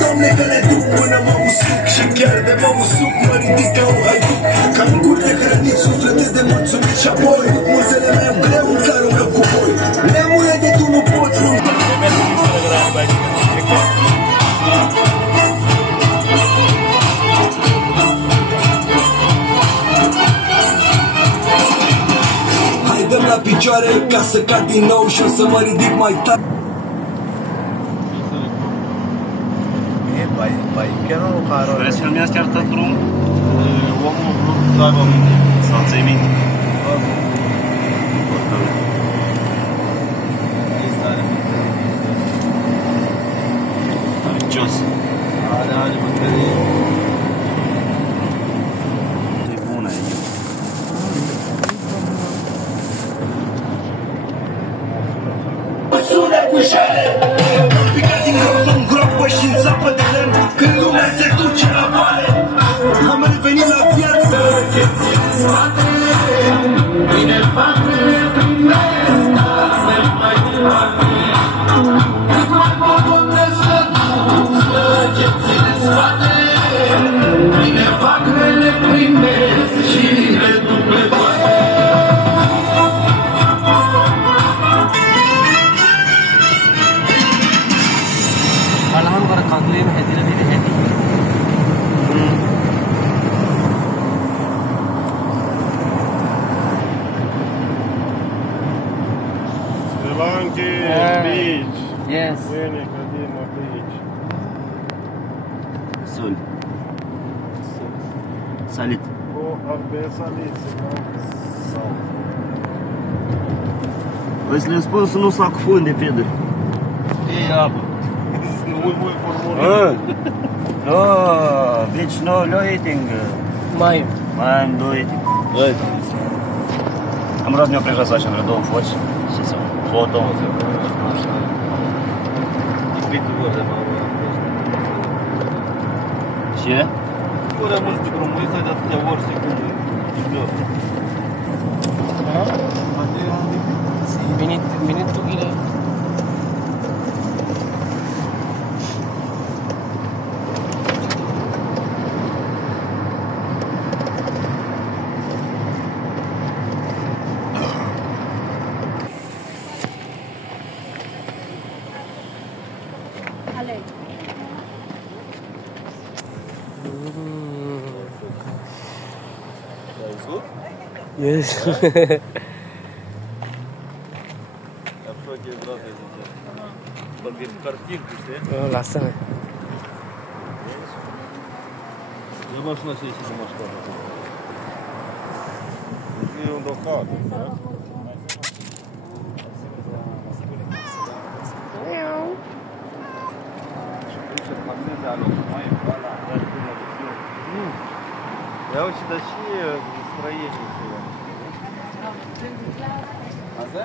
Doamne că le duc până mă usuc și chiar de mă usuc mă ridic ca un haiduc, ca un gur de hrănit, suflete de mulțumit și apoi multele mi-am greu în carul cu voi. Neamule de tu nu poți nu. Hai dăm la picioare ca să cad din nou și o să mă ridic mai tare. Chiar nu care... Vrei să filmează chiar tot drumul? Omul vrut să aibă minte. Sau ți-ai minte? Are jos. Are bătărie. E bună aici. Sună cu jale, am picat din groapă în groapă și în sapă de lemn, când lumea se duce la vale. Am revenit la viață. Bine fac primesc, merg mai departe. Cât mai pot unde să duc, slăgeții de spate. Bine fac rele primesc și le duc pe toate. الآن بركاته مهدي لدي هدي Sri Lanka beach. Yes. Bine, Kadima beach. Sol. Salit. Cu abia saliți, sau. Păi să le spun să nu fac fund de pedări. Ei apă. Mui formulă. No, beach no eating. Mine. Man, do eating. Am luat mi-o pregăsat și am două foci și să foto. Ce? Nu rămâns pe drumul ăsta de atâtea ori secunde. Minute tu gila. Yes. Lasă-ne. Я машина себе сидит масштаба. E un docat, da? Я очень дощи строение. А за?